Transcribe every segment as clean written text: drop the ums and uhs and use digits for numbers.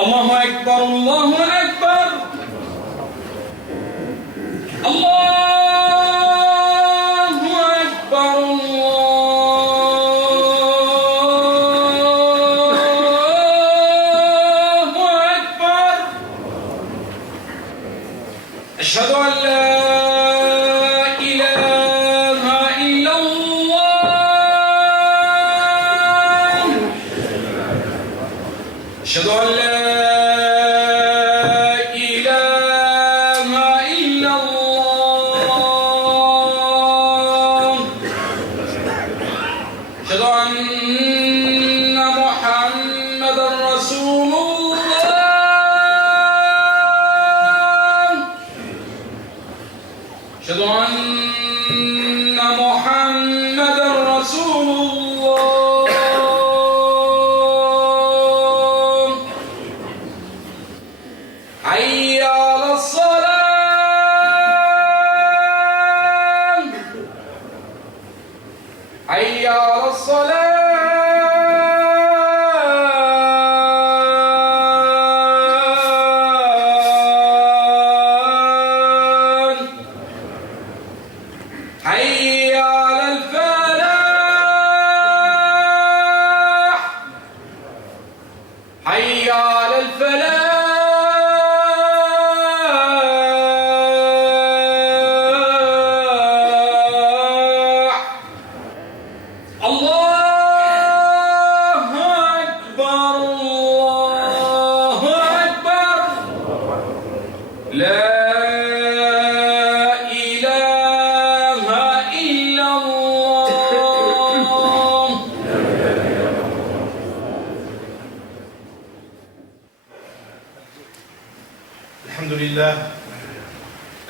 الله أكبر الله أكبر الله أكبر الله أكبر أشهد أن لا إله إلا الله أشهد أن لا أشهد أن محمدا رسول الله حي على الصلاة حي على الصلاة حي على الفلاح حي على الفلاح الله أكبر الله أكبر لا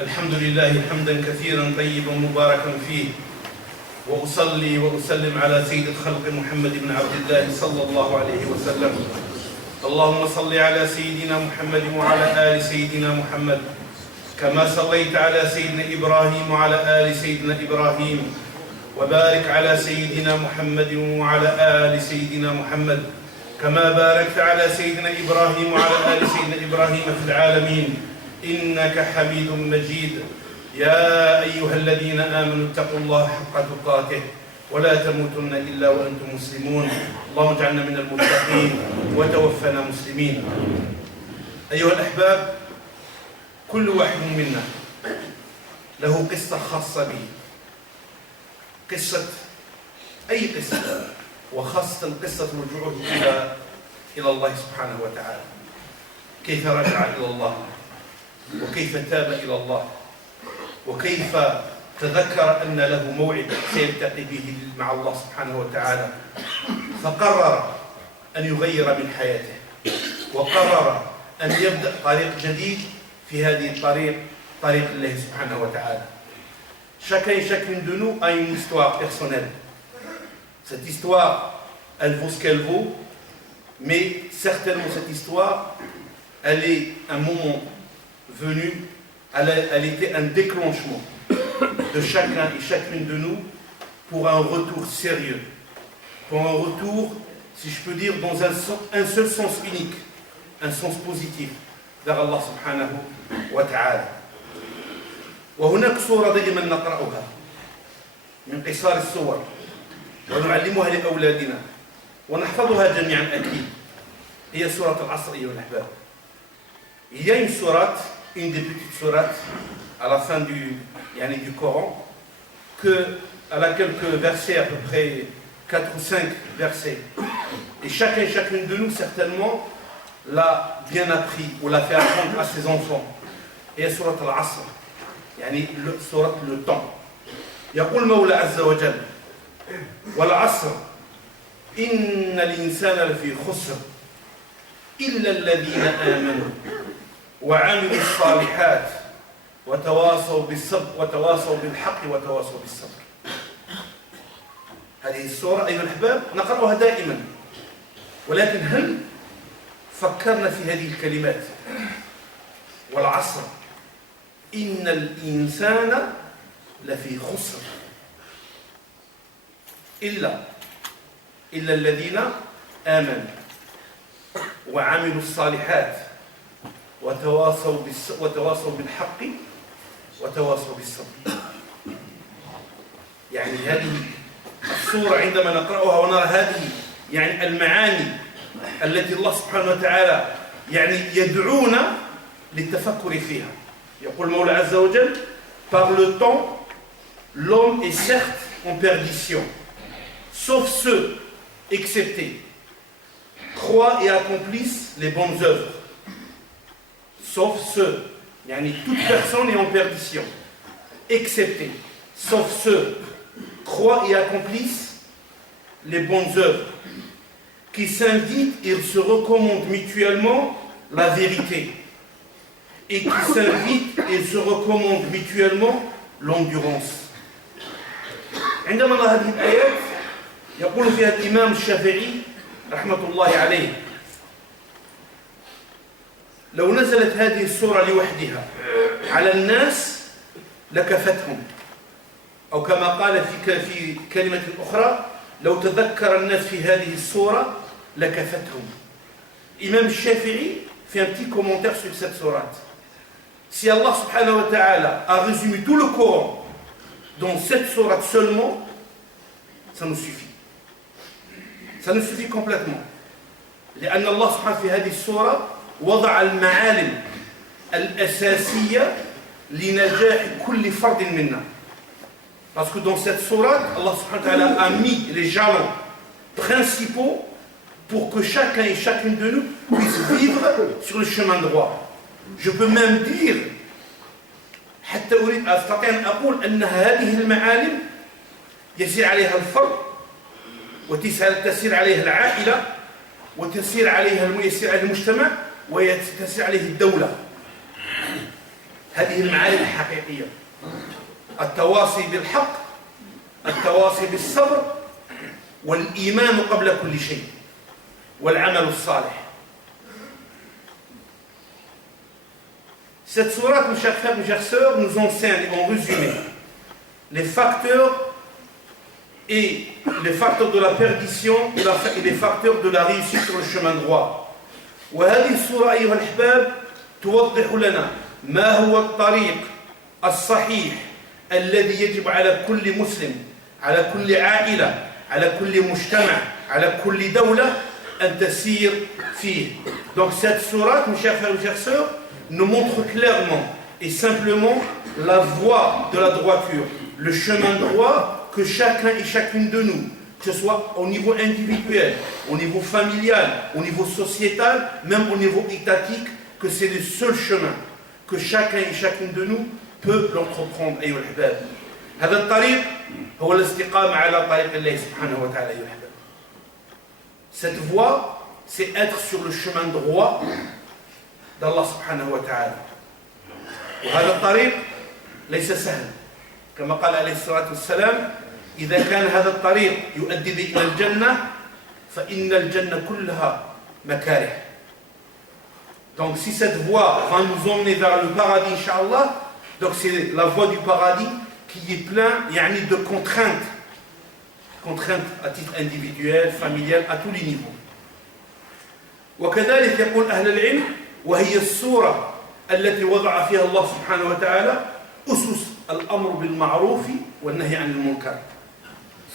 الحمد لله حمدا كثيرا طيبا مباركا فيه، وأصلي وأسلم على سيد الخلق محمد بن عبد الله صلى الله عليه وسلم. اللهم صل على سيدنا محمد وعلى آل سيدنا محمد كما صليت على سيدنا إبراهيم وعلى آل سيدنا إبراهيم، وبارك على سيدنا محمد وعلى آل سيدنا محمد كما باركت على سيدنا إبراهيم وعلى آل سيدنا إبراهيم في العالمين إنك حميد مجيد. يا أيها الذين آمنوا اتقوا الله حق تقاته ولا تموتن إلا وأنتم مسلمون. اللهم اجعلنا من المتقين وتوفنا مسلمين. أيها الأحباب، كل واحد منا له قصة خاصة به، قصة أي قصة، وخاصة قصة رجوعه إلى الله سبحانه وتعالى، كيف رجع إلى الله، وكيف تاب إلى الله، وكيف تذكر أن له موعد سيلتقي به مع الله سبحانه وتعالى، فقرر أن يغير من حياته، وقرر أن يبدأ طريق جديد في هذه الطريق، طريق الله سبحانه وتعالى. Chacun de nous a une histoire personnelle. Cette histoire, elle vaut ce qu'elle vaut, mais certainement cette histoire, elle est un moment venu, elle était un déclenchement de chacun et chacune de nous pour un retour sérieux, pour un retour, si je peux dire, dans un seul sens unique, un sens positif vers Allah subhanahu wa ta'ala. وهناك صورة دائما نقرأها من قصار الصور ونعلمها لأولادنا ونحفظها جميعا أكيد، هي سورة العصر أيها الأحباب. Il y a une sourate, une des petites sourates à la fin du Coran, elle a quelques versets, à peu près 4 ou 5 versets. Et chacun et chacune de nous, certainement, l'a bien appris ou l'a fait apprendre à ses enfants. Et la sourate al-Asr, sourate le temps. يقول المولى عز وجل: والعصر إن الإنسان لفي خسر إلا الذين آمنوا وعملوا الصالحات وتواصوا بالصبر وتواصوا بالحق وتواصوا بالصبر. هذه السورة أيها الأحباب نقرأها دائما، ولكن هل فكرنا في هذه الكلمات؟ والعصر إن الإنسان لفي خسر إلا الذين آمنوا وعملوا الصالحات وتواصوا بالحق وتواصوا بالصبر. يعني هذه السورة عندما نقرأها ونرى هذه يعني المعاني التي الله سبحانه وتعالى يعني يدعونا للتفكر فيها. يقول المولى عز وجل: Par le temps, l'homme est certes en perdition, sauf ceux, exceptés, croient et accomplissent les bonnes œuvres. Sauf ceux, yani toute personne est en perdition, excepté, sauf ceux, croient et accomplissent les bonnes œuvres, qui s'invitent et se recommandent mutuellement la vérité, et qui s'invitent et se recommandent mutuellement l'endurance. عندما نرى هذه الآيات يقول فيها الإمام الشافعي رحمة الله عليه: لو نزلت هذه السورة لوحدها على الناس لكفتهم، أو كما قال في كلمة أخرى: لو تذكر الناس في هذه السورة لكفتهم. Imam Shafi'i fait un petit commentaire sur cette sourate. Si Allah subhanahu wa ta'ala a résumé tout le Coran dans cette sourate seulement, ça nous suffit. Ça nous suffit complètement. لأن الله سبحانه في هذه السورة وضع المعالم الأساسية لنجاح كل فرد منا. Parce que dans cette sourate, Allah subhanahu wa ta'ala a mis les jalons principaux pour que chacun et chacune de nous puisse vivre sur le chemin droit. Je peux même dire حتى أستطيع أن أقول أن هذه المعالم يسير عليها الفرد وتسير عليها العائلة وتسير عليها المجتمع وتسير عليه الدولة. هذه المعالم الحقيقية: التواصي بالحق، التواصي بالصبر، والإيمان قبل كل شيء، والعمل الصالح. Cette sourate, mes chers frères, mes chères sœurs, nous enseigne en résumé les facteurs de la perdition et les facteurs de la réussite sur le chemin droit. وهذه السورة أيها الأحباب توضح لنا ما هو الطريق الصحيح الذي يجب على كل مسلم، على كل عائلة، على كل مجتمع، على كل دولة أن تسير فيه. Donc cette sourate, mes chers frères et mes chères sœurs, nous montre clairement et simplement la voie de la droiture, le chemin droit que chacun et chacune de nous, que ce soit au niveau individuel, au niveau familial, au niveau sociétal, même au niveau étatique, que c'est le seul chemin que chacun et chacune de nous peut l'entreprendre. أيها الأحباب، هذا الطريق هو الاستقامة على طريق الله سبحانه وتعالى. أيها الأحباب، cette voie, c'est être sur le chemin droit d'Allah سبحانه وتعالى. وهذا الطريق ليس سهل، كما قال عليه الصلاة والسلام: إذا كان هذا الطريق يؤدي إلى الجنة فإن الجنة كلها مكاره. Donc si cette voie va nous emmener vers le paradis, Inch'Allah, donc c'est la voie du paradis qui est plein de contraintes. Contraintes à titre individuel, familial, à tous les niveaux. وكذلك يقول أهل العلم: وهي السورة التي وضع فيها الله سبحانه وتعالى أسس الأمر بالمعروف والنهي عن المنكر.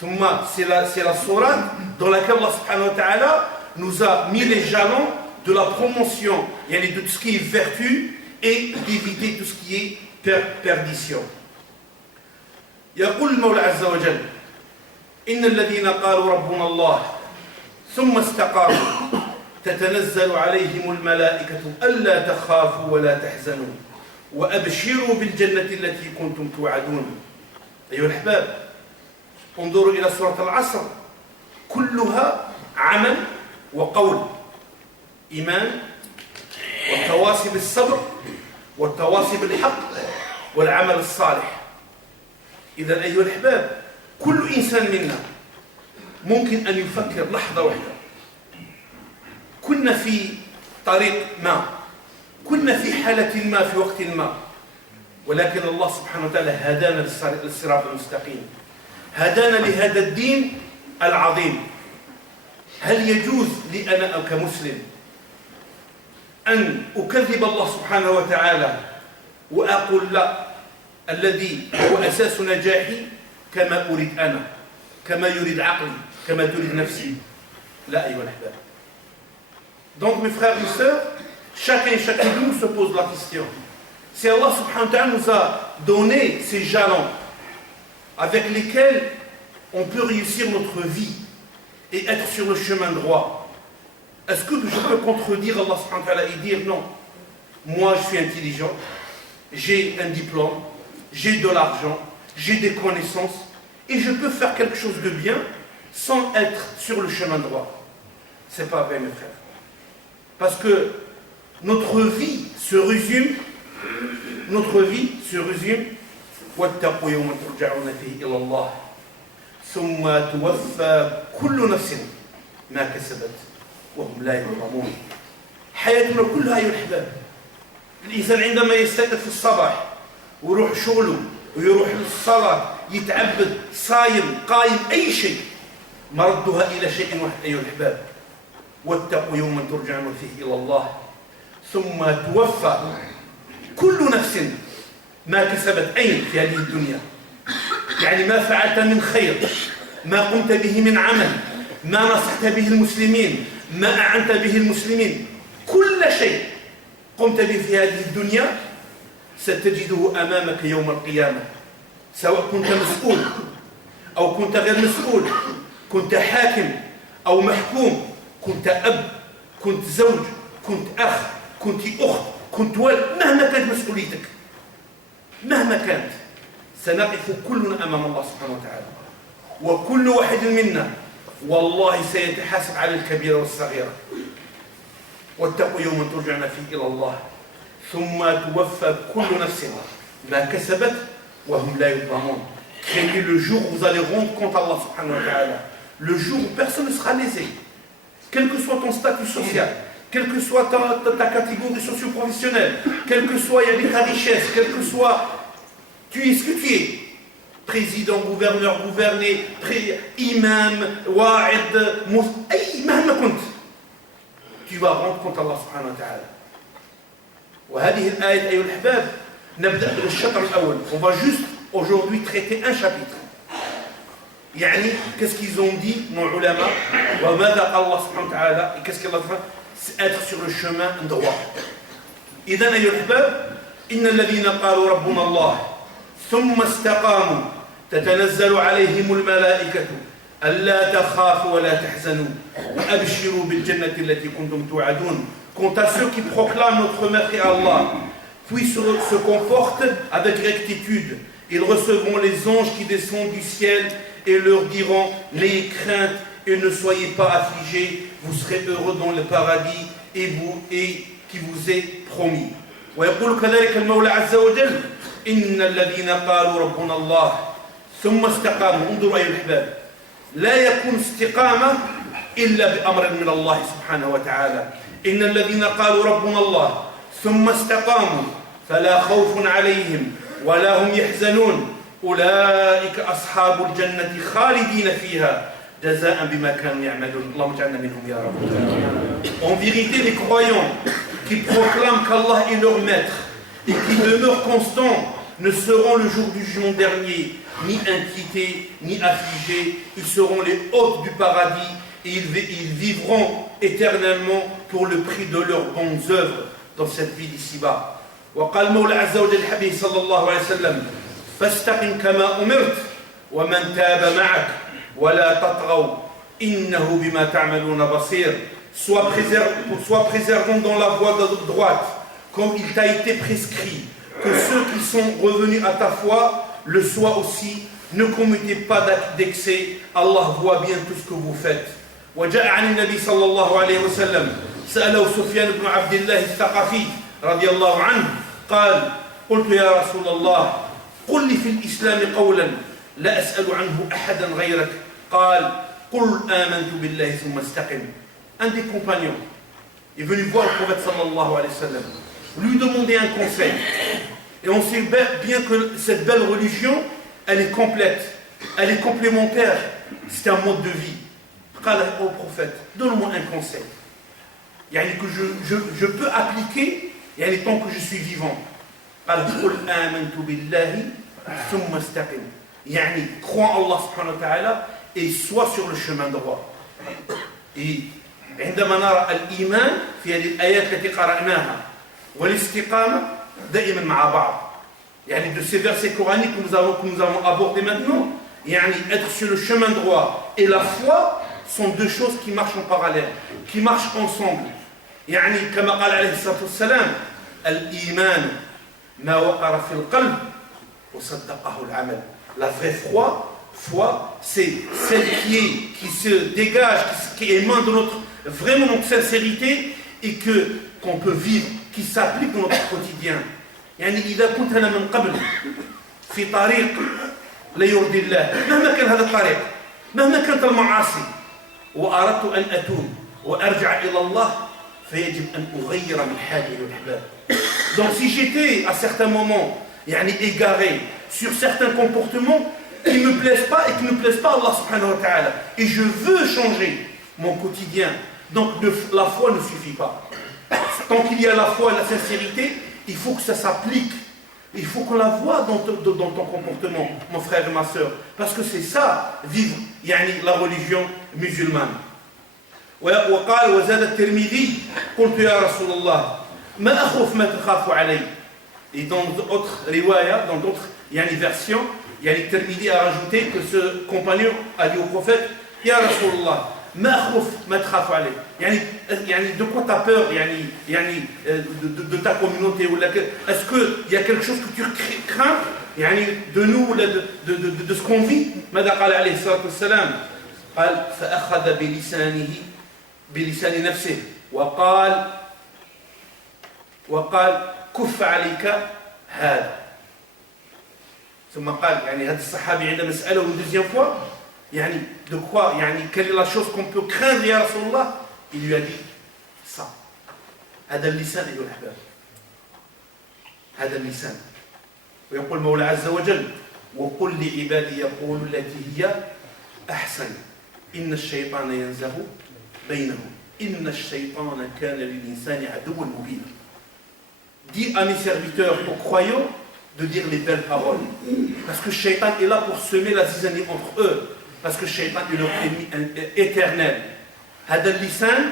ثم c'est la sourate dans laquelle Allah subhanahu wa ta'ala nous a mis les jalons de la promotion, de tout ce qui est vertu et d'éviter tout ce qui est perdition. يقول المولى عز وجل: إن الذين قالوا ربنا الله ثم استقاموا تتنزل عليهم الملائكة ألا تخافوا ولا تحزنوا وأبشروا بالجنة التي كنتم توعدون. أيها الأحباب، انظروا إلى سورة العصر، كلها عمل وقول، إيمان والتواصي بالصبر والتواصي بالحق والعمل الصالح. إذا أيها الأحباب، كل إنسان منا ممكن أن يفكر لحظة واحدة: كنا في طريق ما، كنا في حالة ما في وقت ما، ولكن الله سبحانه وتعالى هدانا للصراط المستقيم، هدانا لهذا الدين العظيم. هل يجوز لي أنا كمسلم أن أكذب الله سبحانه وتعالى وأقول لا الذي هو أساس نجاحي كما أريد أنا كما يريد عقلي كما تريد نفسي لا أيها الأحباب. Donc mes frères et sœurs, chacun et chacune de nous se pose la question. Si Allah subhanahu wa ta'ala nous a donné ces jalons avec lesquels on peut réussir notre vie et être sur le chemin droit, est-ce que je peux contredire Allah subhanahu wa ta'ala et dire non, moi je suis intelligent, j'ai un diplôme, j'ai de l'argent, j'ai des connaissances et je peux faire quelque chose de bien sans être sur le chemin droit? C'est pas vrai mes frères. Parce que notre vie se résume واتقوا يوما ترجعون فيه إلى الله ثم توفى كل نفس ما كسبت وهم لا يظلمون. حياتنا كلها أيها الأحباب. الإنسان عندما يستيقظ في الصباح ويروح شغله ويروح للصلاة يتعبد صايم قايم أي شيء مردها إلى شيء واحد أيها الأحباب. واتقوا يوما ترجعون فيه إلى الله ثم توفى كل نفس ما كسبت أين في هذه الدنيا. يعني ما فعلت من خير، ما قمت به من عمل، ما نصحت به المسلمين، ما أعنت به المسلمين، كل شيء قمت به في هذه الدنيا ستجده أمامك يوم القيامة، سواء كنت مسؤول أو كنت غير مسؤول، كنت حاكم أو محكوم، كنت أب، كنت زوج، كنت أخ، كنت أخت، كنت ولد، مهما كانت مسؤوليتك مهما كانت سنقف كلنا أمام الله سبحانه وتعالى وكل واحد منا والله سيتحاسب على الكبيرة والصغيرة. واتقوا يوما ترجعون فيه إلى الله ثم توفى كل نفس ما كسبت وهم لا يظلمون. Craignez le jour où vous allez rendre compte à Allah subhanahu wa ta'ala, le jour où personne ne sera lésé, quel que soit ton statut social, quelle que soit ta catégorie socio-professionnelle, quelle que soit ta richesse, quel que soit tu es ce que tu es, président, gouverneur, gouverné, imam, wa'id, مهما كنت, tu vas rendre compte à Allah subhanahu wa ta'ala. وهذه الآية أيها الأحباب نبدأ بالشطر الأول. On va juste aujourd'hui traiter un chapitre. يعني qu'est-ce qu'ils ont dit nos ulama وماذا قال الله سبحانه وتعالى et qu'est-ce qu'Allah fait, c'est être sur le chemin droit. إذن أيها الأحباب إن الذين قالوا ربنا الله ثم استقاموا تتنزل عليهم الملائكة ألا تخافوا ولا تحزنوا وأبشروا بالجنة التي كنتم توعدون. Quant à ceux qui proclament notre maître et Allah, puis se comportent avec rectitude, ils recevront les anges qui descendent du ciel et leur diront n'ayez crainte et ne soyez pas affligés, vous serez heureux dans le paradis et qui vous est promis. ويقول كذلك المولى عز وجل إن الذين قالوا ربنا الله ثم استقاموا. انظروا أيها الأحباب لا يكون استقامة إلا بأمر من الله سبحانه وتعالى. إن الذين قالوا ربنا الله ثم استقاموا فلا خوف عليهم ولا هم يحزنون أولئك أصحاب الجنة خالدين فيها جزاء بما كانوا يعملون. اللهم اجعلنا منهم يا رب. En vérité, les croyants qui proclament qu'Allah est leur maître et qui demeurent constants ne seront le jour du jugement dernier ni inquiétés ni affligés. Ils seront les hôtes du paradis et ils vivront éternellement pour le prix de leurs bonnes œuvres dans cette vie d'ici-bas. وقال المولى عز وجل الحبيب صلى الله عليه وسلم فاستقم كما أمرت ومن تاب معك ولا تطغوا إنه بما تعملون بصير. Sois préservant dans la voie droite comme il t'a été prescrit, que ceux qui sont revenus à ta foi le soient aussi. Ne commettez pas d'excès, Allah voit bien tout ce que vous faites. وجاء عن النبي صلى الله عليه وسلم سأله سفيان بن عبد الله الثقفي رضي الله عنه قال قلت يا رسول الله قل لي في الإسلام قولا لا أسأل عنه أحدا غيرك قال قل آمنت بالله ثم استقم. Un des compagnons est venu voir le prophète sallallahu alayhi wa sallam, lui demander un conseil. Et on sait bien que cette belle religion, elle est complète, elle est complémentaire, c'est un mode de vie. قال au prophète, donne-moi un conseil. يعني que je peux appliquer يعني tant que je suis vivant. قال قل آمنت بالله ثم استقم. يعني crois en Allah subhanahu wa ta'ala et sois sur le chemin droit. Et عندما نرى الإيمان في هذه الآيات التي قرأناها والاستقامة دائما مع بعض. يعني de ces versets coraniques que nous avons abordés maintenant, يعني être sur le chemin droit et la foi sont deux choses qui marchent en parallèle, qui marchent ensemble. يعني كما قال عليه الصلاة والسلام الإيمان ما وقر في القلب وصدقه العمل. La vraie foi, c'est celle qui se dégage, qui émane de vraiment notre sincérité et qu'on peut vivre, qui s'applique dans notre quotidien. يعني إذا كنت أنا من قبل في طريق لا يرضي الله مهما كان هذا الطريق مهما كانت المعاصي وأردت أن أتوب وأرجع إلى الله فيجب أن أغير من حالي والأحباب. Donc si j'étais à certains moments يعني égaré sur certains comportements qui ne me plaisent pas et qui ne plaisent pas à Allah subhanahu wa ta'ala et je veux changer mon quotidien, donc la foi ne suffit pas. Tant qu'il y a la foi et la sincérité, il faut que ça s'applique. Il faut qu'on la voit dans ton comportement, mon frère et ma soeur. Parce que c'est ça, vivre يعني la religion musulmane. وقال وزاد الترمذي قلت يا رسول الله ما أخوف ما تخاف علي. Et dans d'autres riwaya, dans d'autres versions, الترمذي a rajouté que ce compagnon a dit au prophète يا رسول الله ما أخوف ما تخاف علي. يعني de quoi tu as peur de ta communauté ou est-ce qu'il y a quelque chose que tu crains de nous de ce qu'on vit. ماذا قال عليه الصلاة والسلام قال فأخذ بلسان نفسه وقال كف عليك هذا. ثم قال هذا الصحابي عندما سأله une deuxième fois de quoi quelle est la chose qu'on peut craindre يا رسول الله, il lui a dit ça. هذا اللسان أيها الأحباب, هذا اللسان. ويقول المولى عز وجل وقل لعبادي يقولوا التي هي أحسن إن الشيطان ينزغ بينهم إن الشيطان كان للإنسان عدوا مبينا. Dis à mes serviteurs, aux croyants, de dire les belles paroles. Parce que le shaitan est là pour semer la zizanie entre eux. Parce que le shaitan est leur ennemi éternel. هذا اللسان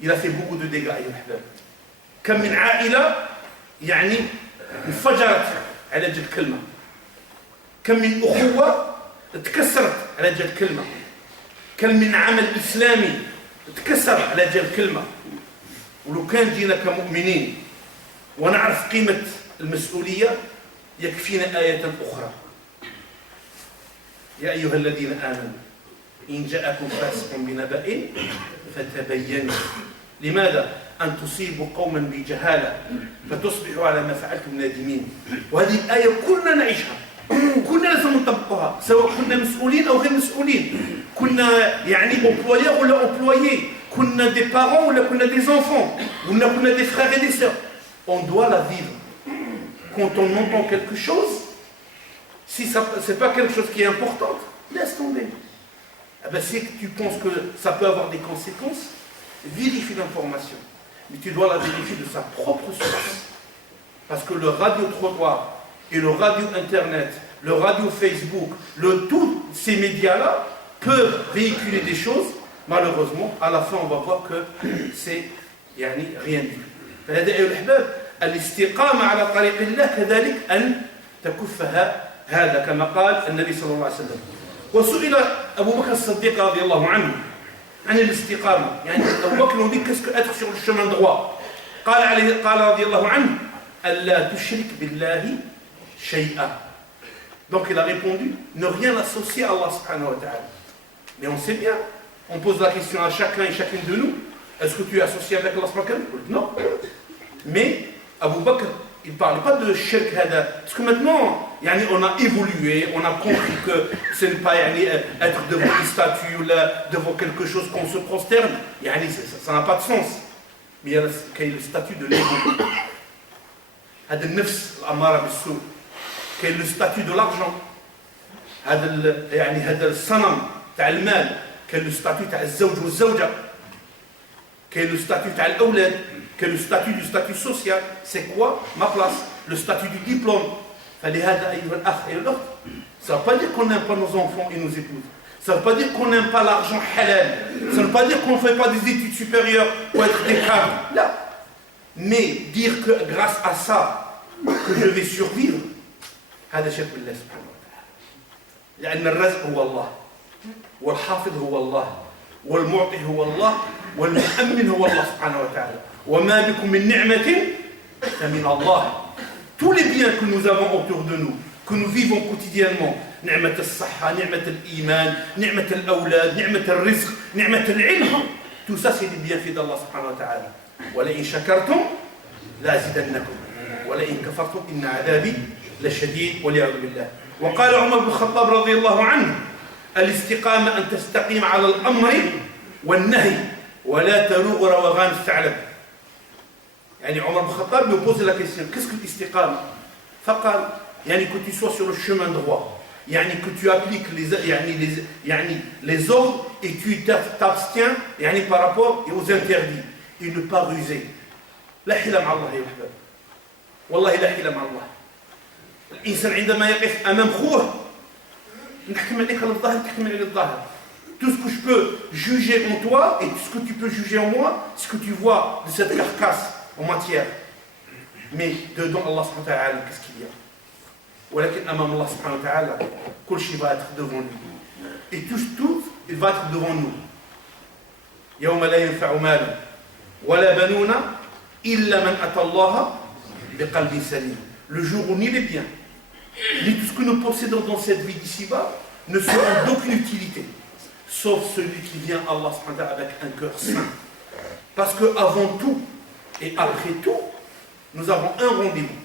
il a fait beaucoup de dégâts أيها الأحباب. كم من عائلة انفجرت على جد كلمة. كم من أخوة تكسرت على جد كلمة. كم من عمل إسلامي تكسر على جد كلمة. ولو كان جينا كمؤمنين ونعرف قيمة المسؤولية يكفينا آية أخرى يا أيها الذين آمنوا إن جاءكم فاسق بنبأ فتبينوا. لماذا؟ أن تصيبوا قوما بجهالة فتصبحوا على ما فعلتم نادمين. وهذه الآية كلنا نعيشها, كلنا لازم نطبقها سواء كنا مسؤولين أو غير مسؤولين, كنا employeurs ولا employés, كنا des parents ولا كنا des enfants, ولا كنا des frères et des sœurs. On doit la vivre. Quand on entend quelque chose, si ce n'est pas quelque chose qui est important, laisse tomber. Si tu penses que ça peut avoir des conséquences, vérifie l'information. Mais tu dois la vérifier de sa propre source. Parce que le radio-trottoir et le radio-internet, le radio-Facebook, tous ces médias-là peuvent véhiculer des choses. Malheureusement, à la fin, on va voir que c'est rien du tout. فهذا أيها الأحباب الاستقامة على طريق الله كذلك أن تكفها هذا كما قال النبي صلى الله عليه وسلم. وسئل أبو بكر الصديق رضي الله عنه عن الاستقامة. أبو بكر dit qu'est-ce que être sur le chemin droit. قال رضي الله عنه ألا تشرك بالله شيئا. Donc il a répondu ne rien associer à Allah subhanahu wa ta'ala. Mais on sait bien, on pose la question à chacun et chacune de nous, est-ce que tu es associé avec Allah subhanahu wa ta'ala? Non. Mais Abu Bakr, il ne parlait pas de shirk hada. Parce que maintenant, on a évolué, on a compris que ce n'est pas être devant des statues ou devant quelque chose qu'on se prosterne. Ça n'a pas de sens. Mais il y a le statut de l'ego. هذا النفس الأمارة بالسوء. كاين le statut de l'argent. هذا الصنم تاع المال. كاين le statut تاع الزوج والزوجة. كاين لو ستاتيو تاع الاولاد كاين لو ستاتيو سوسيال سي كوا ما بلاص لو ستاتيو دو ديبلوم فلهذا ايها الاخ ايها الاخت ça veut pas dire qu'on n'aime pas nos enfants et nos épouses ça veut pas dire qu'on n'aime pas l'argent halal ça veut pas dire qu'on ne fait pas des études supérieures pour être des cadres là mais dire que grâce à ça que je vais survivre هذا شرك بالله سبحانه وتعالى لأن الرزق هو الله والحافظ هو الله والمعطي هو الله والمؤمن هو الله سبحانه وتعالى وما بكم من نعمة فمن الله tous les biens que nous avons autour de nous que nous vivons quotidiennement نعمة الصحة نعمة الإيمان نعمة الأولاد نعمة الرزق نعمة العلم tout ça c'est des bienfaits d'Allah سبحانه وتعالى ولئن شكرتم لأزيدنكم ولئن كفرتم إن عذابي لشديد والعياذ بالله وقال عمر بن الخطاب رضي الله عنه الاستقامة أن تستقيم على الأمر والنهي ولا تروغ روغان الثعلب يعني عمر بن الخطاب lui pose la question qu'est-ce que l'istiqama فقال يعني que tu sois sur le chemin droit يعني que tu appliques les ordres et tu t'abstiens يعني par rapport aux interdits et ne pas ruser لا حيلة مع الله يا أحباب والله لا حيلة مع الله الإنسان عندما يقف أمام خوه نحكم عليك على الظاهر تحكم عليك الظاهر tout ce que je peux juger en toi et tout ce que tu peux juger en moi ce que tu vois de cette carcasse en matière mais dedans Allah subhanahu wa ta'ala qu'est-ce qu'il y a ولكن أمام الله سبحانه وتعالى كل شيء va être devant lui et tout il va être devant nous يوم لا ينفع مال ولا بنون إلا من أتى الله بقلب سليم le jour où ni les biens ni tout ce que nous possédons dans cette vie d'ici-bas ne seront d'aucune utilité sauf celui qui vient à Allah subhanahu wa ta'ala avec un cœur saint parce que avant tout et après tout nous avons un rendez-vous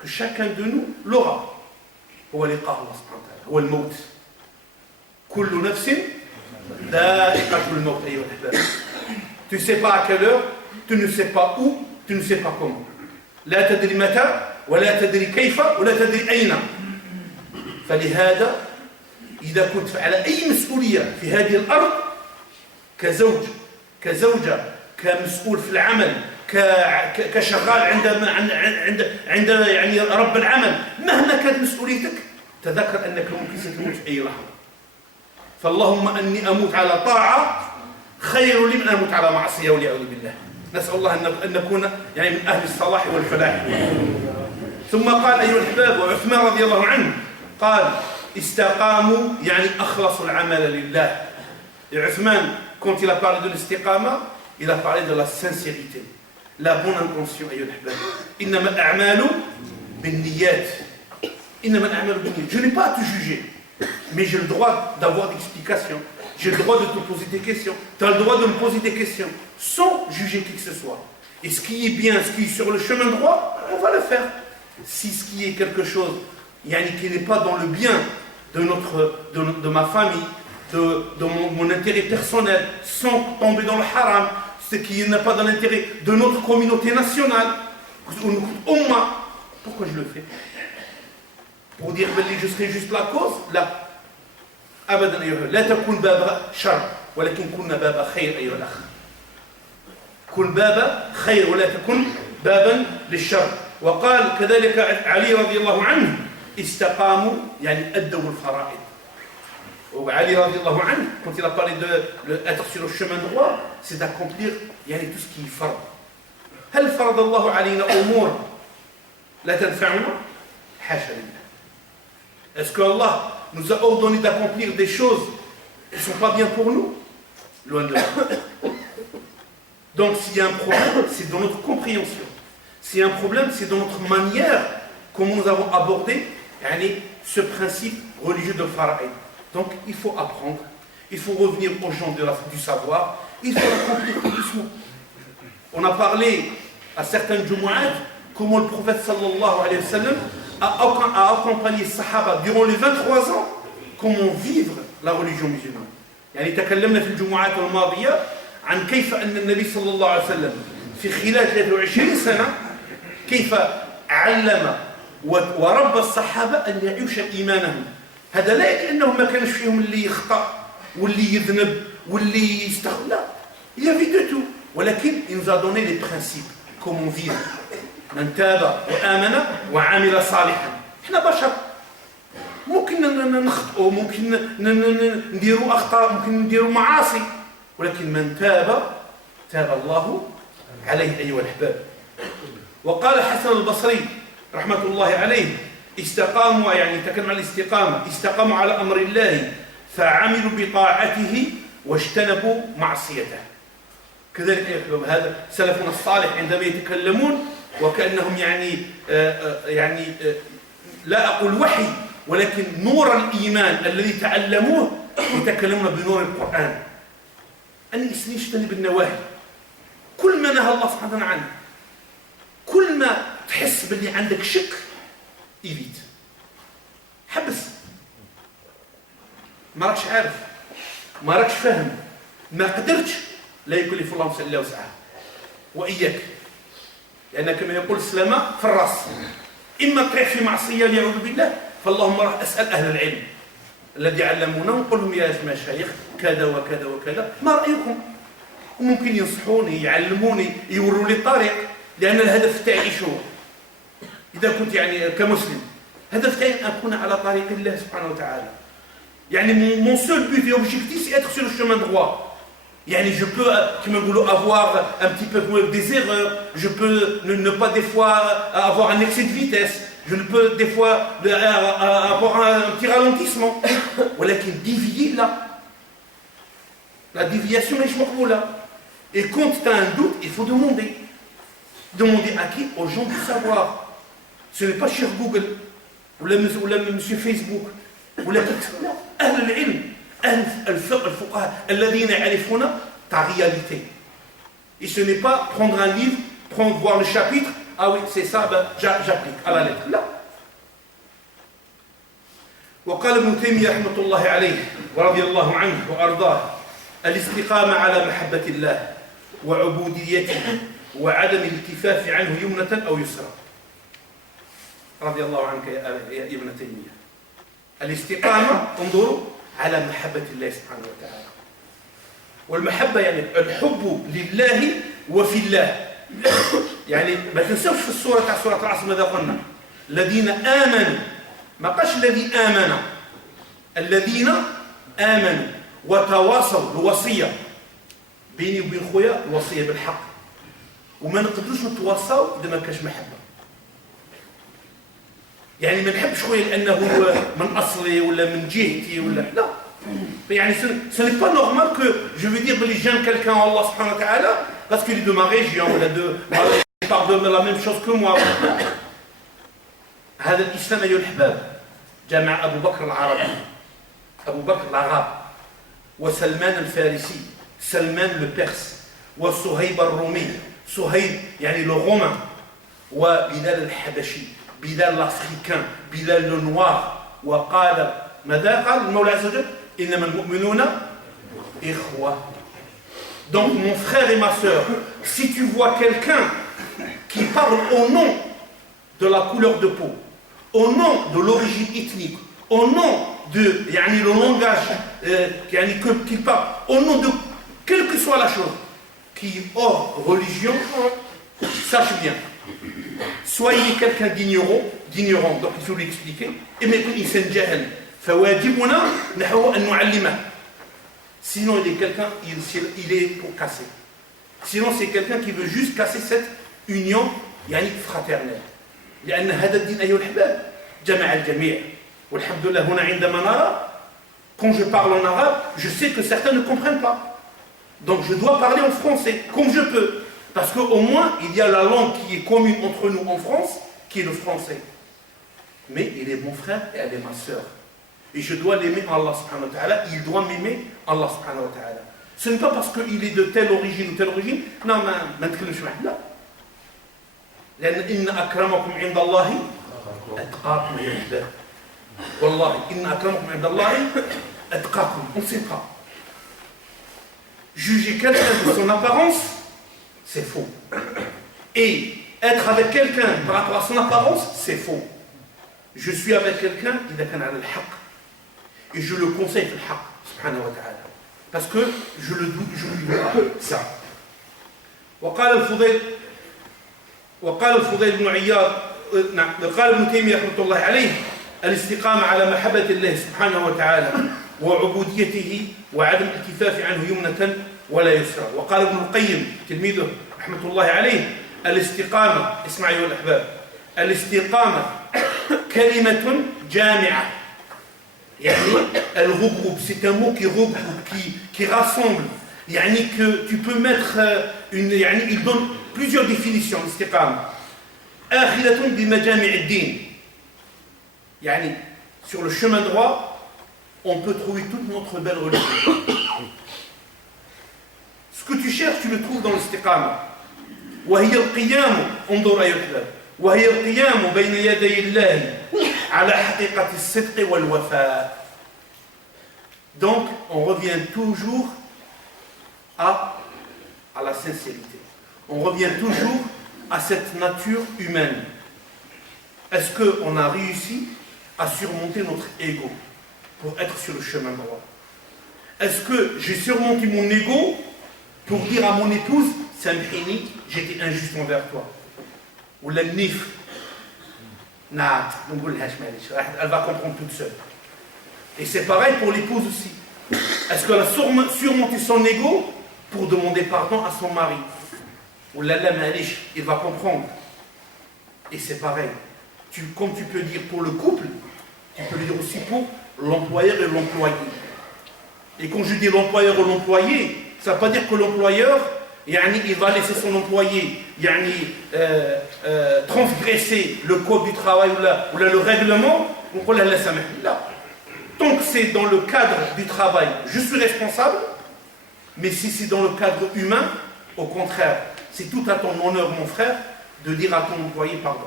que chacun de nous l'aura هو لقاء الله سبحانه وتعالى هو الموت كل نفس ذائقة الموت أيها الأحباب tu ne sais pas à quelle heure tu ne sais pas où tu ne sais pas comment لا تدري متى ولا تدري كيف ولا تدري أين فلهذا إذا كنت على أي مسؤولية في هذه الأرض كزوج كزوجة كمسؤول في العمل كشغال عند يعني رب العمل مهما كانت مسؤوليتك تذكر أنك ممكن ستموت في أي لحظة فاللهم أني أموت على طاعة خير لي من أن أموت على معصية والعياذ بالله نسأل الله أن نكون يعني من أهل الصلاح والفلاح ثم قال أيها الأحباب وعثمان رضي الله عنه قال استقاموا يعني أخلصوا العمل لله عثمان quand il a parlé de l'istiqama il a parlé de la sincérité la bonne intention أيها الأحباب إنما الأعمال بالنيات إنما الأعمال بالنيات je n'ai pas à te juger mais j'ai le droit d'avoir des explications j'ai le droit de te poser des questions tu as le droit de me poser des questions sans juger qui que ce soit et ce qui est bien ce qui est sur le chemin droit on va le faire si ce qui est quelque chose qui n'est pas dans le bien de ma famille de mon intérêt personnel sans tomber dans le haram ce qui n'est pas dans l'intérêt de notre communauté nationale pourquoi je le fais pour dire je serai juste la cause là أبدا أيها لا تكون باب شر ولكن كن باب خير أيها الأخ كن باب خير ولا تكن بابا للشر وقال كذلك علي رضي الله عنه استقاموا يعني أدوا الفرائض وعلي رضي الله عنه quand il a parlé d'être sur le chemin droit c'est d'accomplir tout ce qui est فرض هل فرض الله علينا أمور لا تنفعنا حاشا لله est-ce que Allah nous a ordonné d'accomplir des choses qui ne sont pas bien pour nous loin de là donc s'il y a un problème c'est dans notre compréhension s'il y a un problème c'est dans notre manière comment nous avons abordé ce principe religieux de fara'id donc il faut apprendre il faut revenir aux gens du savoir il faut l'accomplir doucement on a parlé à certaines Jumu'at comment le prophète sallallahu alayhi wa sallam a accompagné les Sahaba durant les 23 ans comment vivre la religion musulmane تكلمنا في الجمعات الماضية عن كيف أن النبي صلى الله عليه وسلم في خلال 23 سنة كيف علم وربى الصحابة أن يعيش إيمانهم هذا لا يعني أنهم ما كانش فيهم اللي يخطأ واللي يذنب واللي يستغل لا il y avait de tout ولكن il nous a donné les principes comment vivre من تاب وآمن وعمل صالحا. احنا بشر ممكن نخطئوا ممكن نديروا أخطاء ممكن نديروا معاصي ولكن من تاب الله عليه أيها الأحباب. وقال حسن البصري رحمة الله عليه استقاموا يعني تكلم عن الاستقامة استقاموا على أمر الله فعملوا بطاعته واجتنبوا معصيته. كذلك هذا سلفنا الصالح عندما يتكلمون وكأنهم يعني لا أقول وحي ولكن نور الإيمان الذي تعلموه يتكلمون بنور القرآن. أن الإنسان يجتنب النواهي كل ما نهى الله سبحانه عنه كل ما تحس باللي عندك شك إيفيت حبس ما راكش عارف ما راكش فاهم ما قدرتش لا يكلف الله نفسا الا وسعها واياك لان كما يقول السلامه في الراس اما تطيح في معصيه ليعوذ بالله فاللهم راح اسال اهل العلم الذي علمونا ونقول لهم يا مشايخ كذا وكذا وكذا ما رايكم وممكن ينصحوني يعلموني يوروا لي الطريق لان الهدف تاعي شو اذا كنت يعني كمسلم هدف تاعي ان اكون على طريق الله سبحانه وتعالى. يعني mon seul but et objectif c'est être sur le chemin droit. Yani je peux, comme avoir un petit peu des erreurs, je peux ne pas des fois avoir un excès de vitesse, je ne peux des fois avoir un petit ralentissement. Voilà qui dévier là. La déviation est là. Et quand tu as un doute, il faut demander. Demander à qui? Aux gens du savoir. Ce n'est pas sur Google, ou monsieur Facebook, ou la non. أهل العلم أهل الفقهاء الذين يعرفون ta réalité. Et ce n'est pas prendre un livre, voir le chapitre, ah oui c'est ça, ben, j'applique à la lettre. Là. وقال ابن تيمية رحمة الله عليه ورضي الله عنه وأرضاه الاستقامة على محبة الله وعبوديته وعدم الالتفاف عنه يمنة أو يسرى. رضي الله عنك يا ابن تيمية. الاستقامة انظروا على محبة الله سبحانه وتعالى. والمحبة يعني الحب لله وفي الله. يعني ما تنسوش في السورة تاع سورة العصر ماذا قلنا؟ الذين آمنوا ما قالش الذي آمن الذين آمنوا وتواصوا الوصية بيني وبين خويا الوصية بالحق وما نقدروش نتواصوا إذا ما كانش محبة. يعني ما نحبش خويا لانه من اصلي ولا من جهتي ولا لا يعني ce n'est pas normal que je veux dire que j'aime quelqu'un Allah subhanahu wa ta'ala parce qu'il est de ma région ou il parle de la même chose que moi. هذا الاسلام ايها الاحباب جمع ابو بكر العربي ابو بكر العرب وسلمان الفارسي سلمان البرس وصهيب الرومي صهيب يعني le romain وبلال الحبشي بلال l'Africain, Bilal le noir, وقال ماذا قال المولى عز وجل إنما المؤمنون إخوة. Donc mon frère et ma sœur, si tu vois quelqu'un qui parle au nom de la couleur de peau, au nom de l'origine ethnique, au nom de يعني le langage يعني qu'il parle, au nom de quelle que soit la chose qui est hors religion, sache bien. Soyez quelqu'un d'ignorant, donc il faut lui expliquer. Et maintenant, il s'en jahel. فواجبنا نحو أن نعلمه. Sinon, il est quelqu'un, il est pour casser. Sinon, c'est quelqu'un qui veut juste casser cette union يعني fraternelle. لأن هذا الدين أيها الأحباب جمع الجميع. والحمد لله هنا عندما نرى, quand je parle en arabe, je sais que certains ne comprennent pas. Donc, je dois parler en français comme je peux. Parce qu'au moins, il y a la langue qui est commune entre nous en France, qui est le français. Mais il est mon frère et elle est ma sœur. Et je dois l'aimer Allah subhanahu wa ta'ala, il doit m'aimer Allah subhanahu wa ta'ala. Ce n'est pas parce qu'il est de telle origine ou telle origine, non, ما نتكلمش معاه لا. لأن إن أكرمكم عند الله أتقاكم يا أحباب. والله إن أكرمكم عند الله أتقاكم. On ne sait pas. Juger quelqu'un de son apparence, c'est faux. Et être avec quelqu'un par rapport à son apparence, c'est faux. Je suis avec quelqu'un, إذا كان على الحق. Et je le conseille في الحق, subhanahu wa ta'ala. Parce que je lui dois ça. وقال الفضيل بن عياض نعم قال ابن تيمية رحمة الله عليه الاستقامة على محبة الله سبحانه وتعالى وعبوديته وعدم الكفاف عنه يمنة ولا يسرى. وقال ابن القيم تلميذه رحمة الله عليه الاستقامة اسمع أيها الأحباب الاستقامة كلمة جامعة يعني elle regroupe c'est un mot qui regroupe qui rassemble يعني que tu peux mettre une يعني il donne plusieurs définitions الاستقامة آخذة بمجامع الدين يعني sur le chemin droit on peut trouver toute notre belle religion. Ce que tu cherches tu le trouves dans l'istiqama وهي القيام انظر أيها الأحباب وهي القيام بين يدي الله على حقيقة الصدق والوفاء. Donc on revient toujours à la sincérité. On revient toujours à cette nature humaine. Est-ce qu'on a réussi à surmonter notre ego pour être sur le chemin droit? Est-ce que j'ai surmonté mon ego pour dire à mon épouse Samhini, j'étais injuste envers toi? Ou la nif, elle va comprendre toute seule. Et c'est pareil pour l'épouse aussi. Est-ce qu'elle a surmonté son ego pour demander pardon à son mari? Ou la malish, il va comprendre. Et c'est pareil. Comme tu peux dire pour le couple, tu peux le dire aussi pour l'employeur et l'employé. Et quand je dis l'employeur et l'employé, ça ne veut pas dire que l'employeur, il va laisser son employé transgresser le code du travail ou le règlement. Tant que c'est dans le cadre du travail, je suis responsable. Mais si c'est dans le cadre humain, au contraire, c'est tout à ton honneur, mon frère, de dire à ton employé pardon.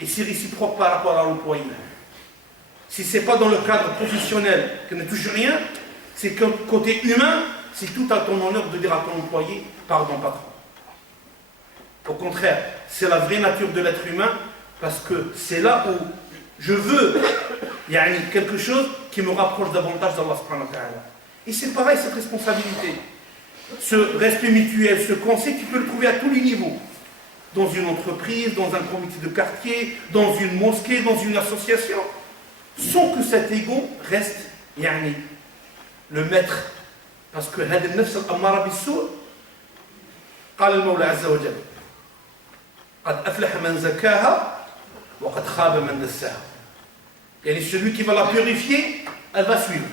Et c'est réciproque par rapport à l'employé. Si ce n'est pas dans le cadre professionnel que ne touche rien, c'est que côté humain, c'est tout à ton honneur de dire à ton employé pardon, patron. Au contraire, c'est la vraie nature de l'être humain parce que c'est là où je veux quelque chose qui me rapproche davantage d'Allah subhanahu wa ta'ala. Et c'est pareil, cette responsabilité. Ce respect mutuel, ce conseil, tu peux le trouver à tous les niveaux. Dans une entreprise, dans un comité de quartier, dans une mosquée, dans une association. Sans que cet ego reste le maître. Parce que هذا النفس الأمارة بالسوء قال المولى عز وجل قد أفلح من زكاها وقد خاب من دساها. Et celui qui va la purifier, elle va suivre.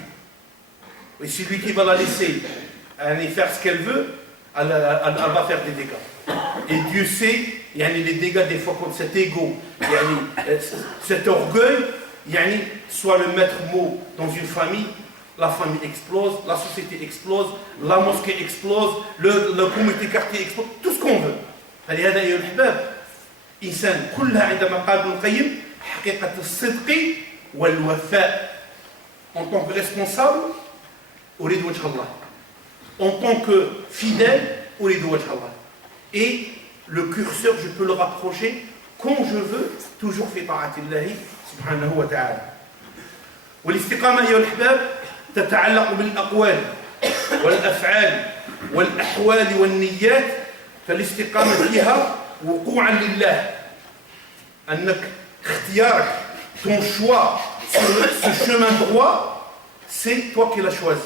Et celui qui va la laisser faire ce qu'elle veut, elle va faire des dégâts. Et Dieu sait, les dégâts des fois contre cet ego, cet orgueil, soit le maître mot dans une famille, la famille explose, la société explose, la mosquée explose, le comité quartier explose, tout ce qu'on veut. فلهذا أيها الأحباب إنسان كلها عندما قال ابن القيم حقيقة الصدق والوفاء. En tant que responsable, أريد وجه الله. En tant que fidèle, أريد وجه الله. Et le curseur, je peux le rapprocher quand je veux, toujours في طاعة الله سبحانه وتعالى. والاستقامة أيها الأحباب تتعلق بالأقوال والأفعال والأحوال والنيات. فالاستقامة فيها وقوعا لله. أنك اختيارك ton choix sur ce chemin droit, c'est toi qui l'as choisi.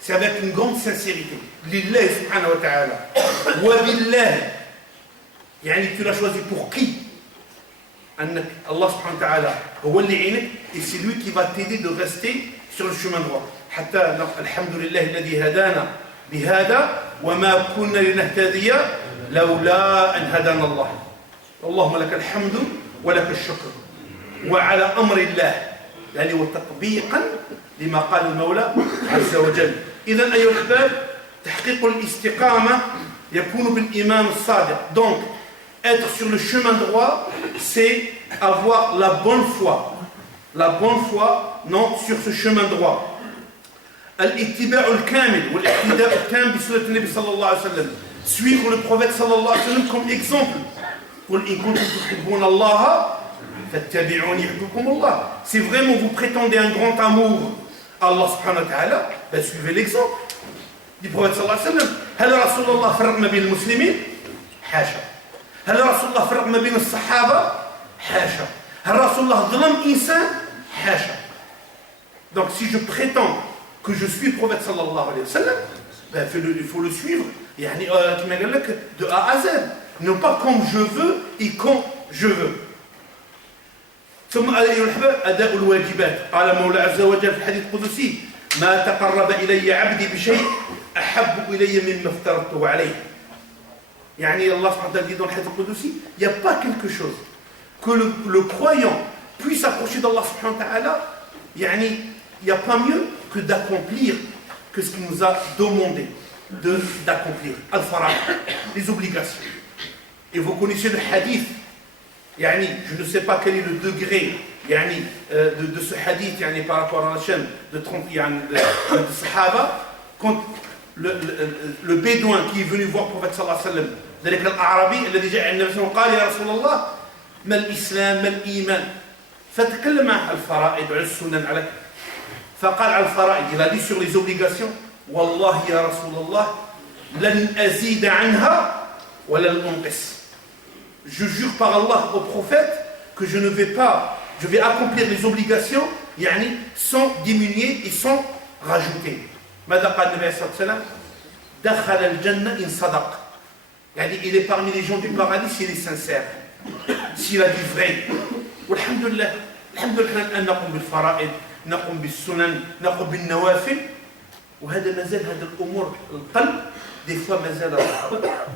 C'est avec une grande sincérité. Lillah subhanahu wa ta'ala. Wa billah. Tu l'as choisi pour qui? Allah subhanahu wa ta'ala. Et c'est lui qui va t'aider de rester sur le chemin droit. حتى الحمد لله الذي هدانا بهذا وما كنا لنهتدي لولا أن هدانا الله. اللهم لك الحمد ولك الشكر وعلى أمر الله وتطبيقا لما قال المولى عز وجل. إذن أيها الأحباب تحقيق الاستقامة يكون بالإيمان الصادق. Donc être sur le chemin droit, c'est avoir la bonne foi. La bonne foi, non, sur ce chemin droit. الاتباع الكامل والاقتداء التام بسنة النبي صلى الله عليه وسلم. Suivre le prophète صلى الله عليه وسلم comme exemple. قل إن كنتم تحبون الله فاتبعوني يحببكم الله. Si vraiment vous prétendez un grand amour à Allah subhanahu wa ta'ala, suivez l'exemple du prophète صلى الله عليه وسلم. هل رسول الله فرق ما بين المسلمين؟ حاشا. هل رسول الله فرق ما بين الصحابة؟ حاشا. هل رسول الله ظلم إنسان؟ حاشا. Donc si je prétends que je suis le prophète sallallahu alayhi wa sallam, ben, il faut le suivre يعني كما قال لك de A à Z, non pas comme je veux et quand je veux. ثم أيها الأحباب أداء الواجبات. قال مولى عز وجل في الحديث القدسي: ما تقرب إلي عبدي بشيء أحب إلي مما افترضته عليه. يعني الله سبحانه وتعالى dit dans le hadith القدسي, il n'y a pas quelque chose que le croyant puisse approcher d'Allah subhanahu wa ta'ala, يعني il n'y a pas mieux que d'accomplir que ce qu'il nous a demandé d'accomplir. Al-Fara'id, les obligations. Et vous connaissez le hadith, يعني je ne sais pas quel est le degré يعني de ce hadith يعني par rapport à la chaîne de 30 يعني de Sahaba, quand le bédouin qui est venu voir le prophète صلى الله عليه وسلم, ذلك الأعرابي الذي جاء عند النبي وقال يا رسول الله ما الإسلام ما الإيمان, فتكلم عن الفرائض وعن السنن على فقال على الفرائض, il a dit sur les obligations, والله يا رسول الله لن أزيد عنها ولن أنقص. Je jure par Allah au prophète que je vais accomplir les obligations يعني sans diminuer et sans rajouter. ماذا قال النبي صلى الله عليه وسلم؟ دخل الجنة إن صدق. يعني il est parmi les gens du paradis s'il est sincère, s'il a dit vrai. والحمد لله أن نقوم بالفرائض, نقوم بالسنن, نقوم بالنوافل, وهذا مازال هذا الأمور القلب des fois مازال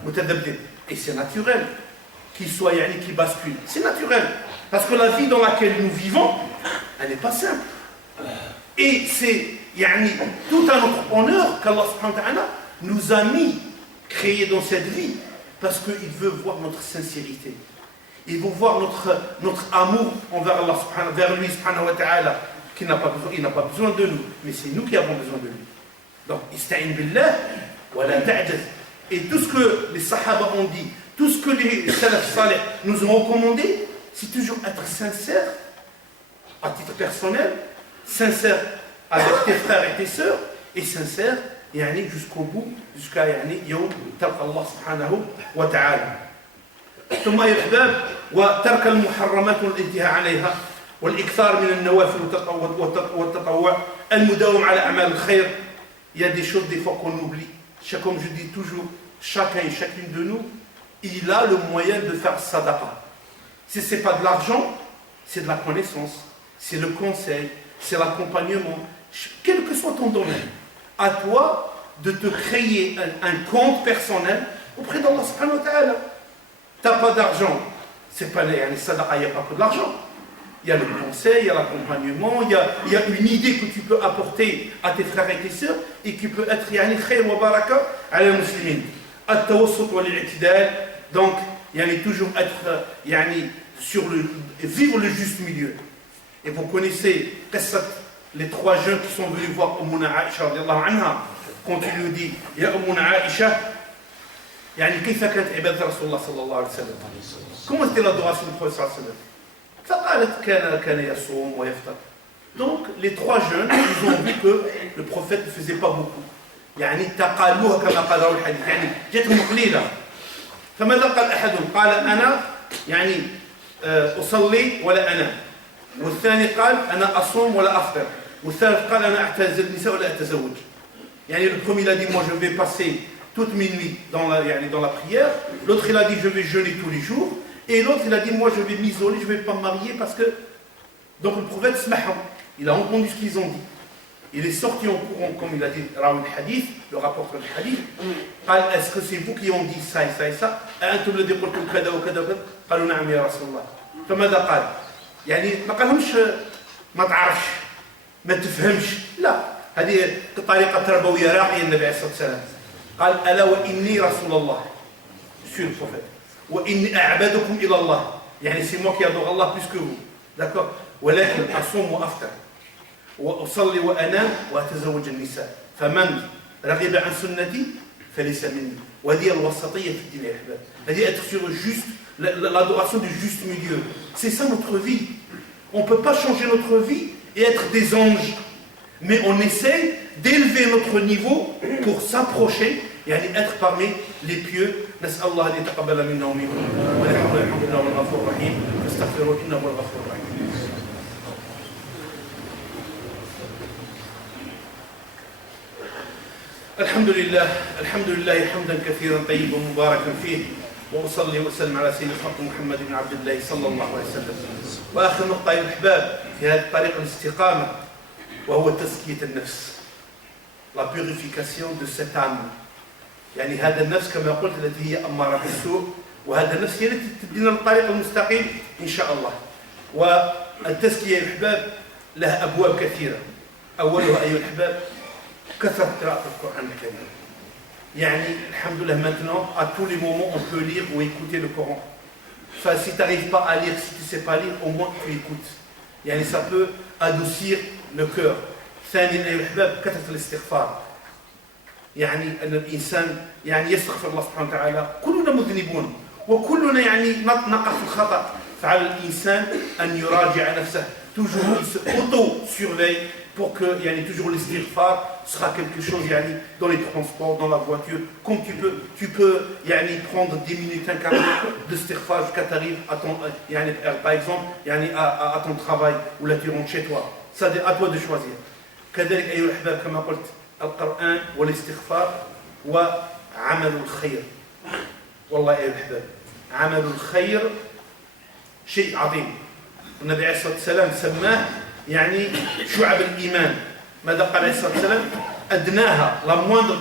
متذبذب. Et c'est naturel qu'il soit يعني qui bascule. C'est naturel parce que la vie dans laquelle nous vivons, elle n'est pas simple. Et c'est يعني tout un autre honneur qu'Allah subhanahu wa ta'ala nous a mis créé dans cette vie, parce qu'il veut voir notre sincérité. Il veut voir notre amour envers Allah vers lui subhanahu wa ta'ala, il n'a pas besoin de nous, mais c'est nous qui avons besoin de lui. Donc, ista'in billah wa la ta'jaz. Et tout ce que les sahaba ont dit, tout ce que les salaf salih nous ont recommandé, c'est toujours être sincère à titre personnel, sincère avec tes frères et tes sœurs, et sincère يعني jusqu'au bout, jusqu'à يعني يوم تلقى الله سبحانه وتعالى. ثم يا احباب وترك المحرمات والانتهاء عليها والاكثار من النوافل والتطوع, المداوم على اعمال الخير. Il y a des choses des fois qu'on oublie. Comme je dis toujours, chacun et chacune de nous, il a le moyen de faire sadaqa. Si ce n'est pas de l'argent, c'est de la connaissance, c'est le conseil, c'est l'accompagnement, quel que soit ton domaine. À toi de te créer un compte personnel auprès d'Allah subhanahu wa ta'ala. Tu n'as pas d'argent, c'est pas les sadaqa, il n'y a pas que de l'argent. Il y a le conseil, il y a l'accompagnement, il y a une idée que tu peux apporter à tes frères et tes sœurs et qui peut être yani khayr wa baraka ala muslimin. At-tawassut wal i'tidal, donc yani toujours être yani vivre le juste milieu. Et vous connaissez les trois jeunes qui sont venus voir Ummuna Aïcha radiyallahu anha, quand il lui dit Ya Ummuna Aïcha, يعني كيف كانت عبادة رسول الله صلى الله عليه وسلم؟ Comment était l'adoration du prophète صلى الله عليه وسلم؟ فقالت كان يصوم ويفطر. Donc les trois jeunes, ils ont vu que le prophète ne faisait pas beaucoup. يعني تقالوها كما قاله الحديث، يعني جاتهم قليلة. فماذا قال أحدهم؟ قال أنا يعني أصلي ولا أنام. والثاني قال أنا أصوم ولا أفطر. والثالث قال أنا أعتزل النساء ولا أتزوج. يعني le premier il a dit moi je vais passer toute mes nuits dans la prière. L'autre il a dit je vais jeûner tous les jours. Et l'autre il a dit moi je vais m'isoler, je ne vais pas me marier parce que... Donc le prophète smaha, il a entendu ce qu'ils ont dit. Il est sorti en courant comme il a dit Raoul Hadith, le rapporteur du Hadith. Est-ce que c'est vous qui ont dit ça et ça et ça? أنتم الذين قلتم كذا وكذا وكذا. قالوا نعم يا رسول الله. فماذا قال؟ يعني ما قالهمش ما تعرفش ما تفهمش، لا، هذه طريقة تربوية راقية النبي عليه الصلاة والسلام. قال ألا وإني رسول الله، je suis le prophète. وإني أعبدكم إلى الله، يعني c'est moi qui adore Allah plus que vous. D'accord. ولكن أصوم وأفطر وأصلي وأنام وأتزوج النساء فمن رغب عن سنتي فليس مني. وهذه الوسطية في الدين يا أحباب. هذه être sur juste l'adoration du juste milieu. C'est ça notre vie. On ne peut pas changer notre vie et être des anges. Mais on essaie d'élever notre niveau pour s'approcher يعني être parmi les pieux. نسأل الله أن يتقبل منا ومنكم ونحن الحمد لله والغفور الرحيم فاستغفروه إنه هو الغفور الرحيم. الحمد لله حمدا كثيرا طيبا مباركا فيه، وأصلي وأسلم على سيدنا محمد بن عبد الله صلى الله عليه وسلم. وآخر نقطة أيها الأحباب في هذه الطريق الاستقامة وهو تزكية النفس، la purification de cette âme. يعني هذا النفس كما قلت التي هي أمارة بالسوء، وهذا النفس هي التي تدينا الطريق المستقيم إن شاء الله. والتزكية يا الأحباب لها أبواب كثيرة. أولها أيها الأحباب كثرة قراءة القرآن الكريم. يعني الحمد لله maintenant à tous les moments on peut lire ou écouter le Coran. Enfin si tu n'arrives pas à lire, si tu ne sais pas lire, au moins tu écoutes. يعني ça peut adoucir le cœur. ثانيا أيها الأحباب كثرة الاستغفار. يعني أن الإنسان يعني يستغفر الله سبحانه وتعالى. كلنا مذنبون وكلنا يعني نقع في الخطأ، فعلى الإنسان أن يراجع نفسه. toujours il se auto-surveille pour que يعني toujours l'istighfar sera quelque chose يعني dans les transports, dans la voiture, comme tu peux يعني prendre 10 minutes, un quart d'heure d'istighfar jusqu'à t'arriver à ton يعني par exemple يعني à ton travail ou là tu rentres chez toi. Ça à toi de choisir. كذلك أيها الأحباب كما قلت القرآن والاستغفار وعمل الخير. والله أيها الأحباب عمل الخير شيء عظيم. النبي عليه الصلاة والسلام سماه يعني شعب الإيمان. ماذا قال عليه الصلاة والسلام؟ أدناها la moindre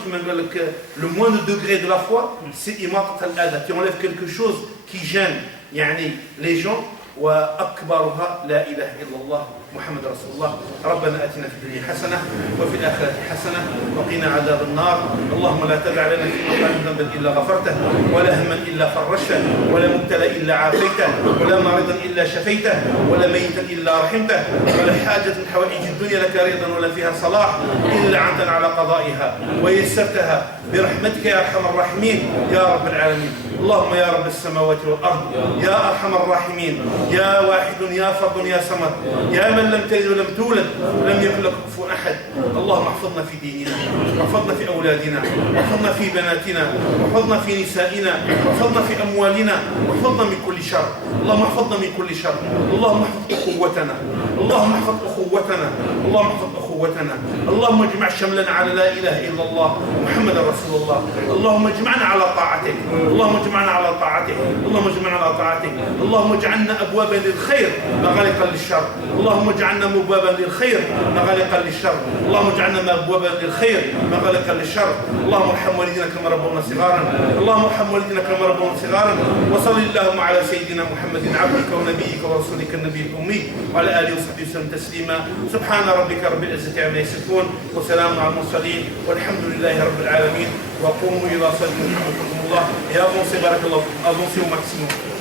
le moindre degré de la foi c'est إماطة الأذى. Tu enlèves quelque chose qui gêne يعني les gens. وأكبرها لا إله إلا الله محمد رسول الله. ربنا آتنا في الدنيا حسنة وفي الآخرة حسنة وقنا عذاب النار. اللهم لا تدع لنا في مقام ذنبا إلا غفرته، ولا هما إلا فرجته، ولا مبتلى إلا عافيته، ولا مريضا إلا شفيته، ولا ميتا إلا رحمته، ولا حاجة من حوائج الدنيا لك رضا ولا فيها صلاح إلا عنتنا على قضائها ويسرتها برحمتك يا أرحم الراحمين يا رب العالمين. اللهم يا رب السماوات والأرض يا أرحم الراحمين يا واحد يا فرد يا صمد يا من لم تلد ولم تولد ولم يكن لك كفوا أحد. اللهم احفظنا في ديننا، واحفظنا في أولادنا، واحفظنا في بناتنا، واحفظنا في نسائنا، واحفظنا في أموالنا، واحفظنا من كل شر. اللهم احفظنا من كل شر. اللهم احفظ أخوتنا، اللهم احفظ أخوتنا، اللهم احفظ أخوتنا. اللهم اجمع شملنا على لا إله إلا الله محمد رسول الله. اللهم اجمعنا على طاعتك، اللهم اجمعنا على طاعتك، اللهم اجمعنا على طاعتك. اللهم اجعلنا أبوابا للخير مغالقا للشر. اللهم اجعلنا مبوابا للخير مغالقا للشر. اللهم اجعلنا مبوابا للخير مغالقا للشر. اللهم ارحم والدينا كما ربونا صغارا، اللهم ارحم والدينا كما ربونا صغارا. وصل اللهم على سيدنا محمد عبدك ونبيك ورسولك النبي الأمي وعلى آله وصحبه وسلم تسليما. سبحان ربك رب العزة عما يصفون وسلام على المرسلين والحمد لله رب العالمين. وقوموا إلى صلاة يرحمكم الله. Et avancez, barakallah, avancez au maximum.